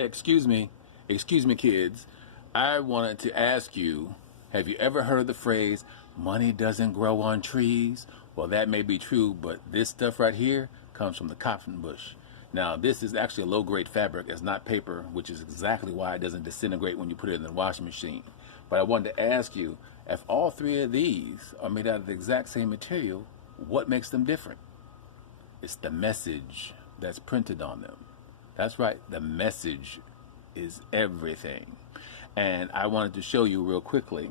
Excuse me, kids. I wanted to ask you, have you ever heard of the phrase, money doesn't grow on trees? Well, that may be true, but this stuff right here comes from the cotton bush. Now, this is actually a low-grade fabric. It's not paper, which is exactly why it doesn't disintegrate when you put it in the washing machine. But I wanted to ask you, if all three of these are made out of the exact same material, what makes them different? It's the message that's printed on them. That's right, the message is everything. And I wanted to show you real quickly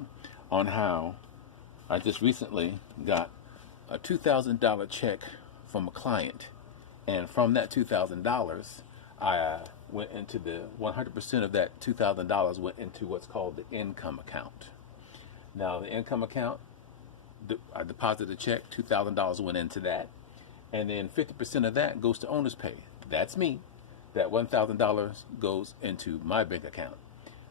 on how I just recently got a $2,000 check from a client. And from that $2,000, I went into the 100% of that $2,000 went into what's called the income account. Now, the income account, I deposited a check, $2,000 went into that. And then 50% of that goes to owner's pay. That's me. That $1,000 goes into my bank account.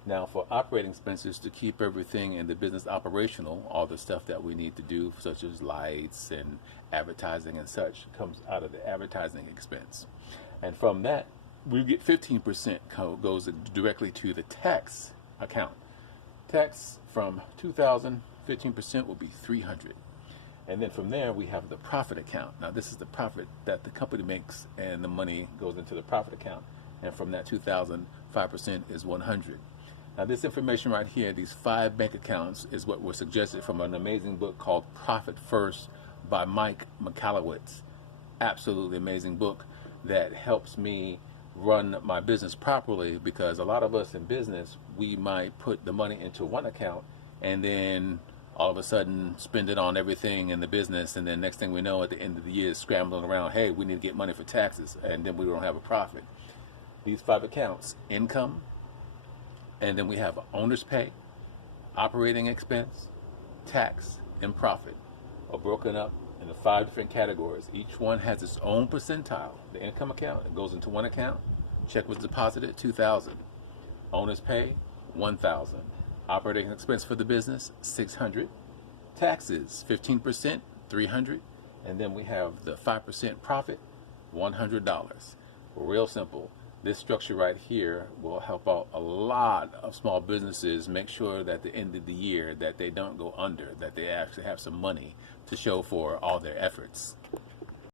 Now, for operating expenses to keep everything in the business operational, all the stuff that we need to do, such as lights and advertising and such, comes out of the advertising expense. And from that, we get 15% goes directly to the tax account. Tax from 2,000, 15% will be 300. And then from there, we have the profit account. Now, this is the profit that the company makes, and the money goes into the profit account. And from that 2,000, 5% is 100. Now, this information right here, these 5 bank accounts, is what was suggested from an amazing book called Profit First by Mike Michalowicz. Absolutely amazing book that helps me run my business properly, because a lot of us in business, we might put the money into one account and then all of a sudden spend it on everything in the business, and then next thing we know, at the end of the year, scrambling around, hey, we need to get money for taxes, and then we don't have a profit. These 5 accounts, income, and then we have owner's pay, operating expense, tax, and profit, are broken up into 5 different categories. Each one has its own percentile. The income account, it goes into one account. Check was deposited, 2,000. Owner's pay, 1,000. Operating expense for the business, 600. Taxes, 15%, 300. And then we have the 5% profit, $100. Real simple. This structure right here will help out a lot of small businesses make sure that at the end of the year that they don't go under, that they actually have some money to show for all their efforts.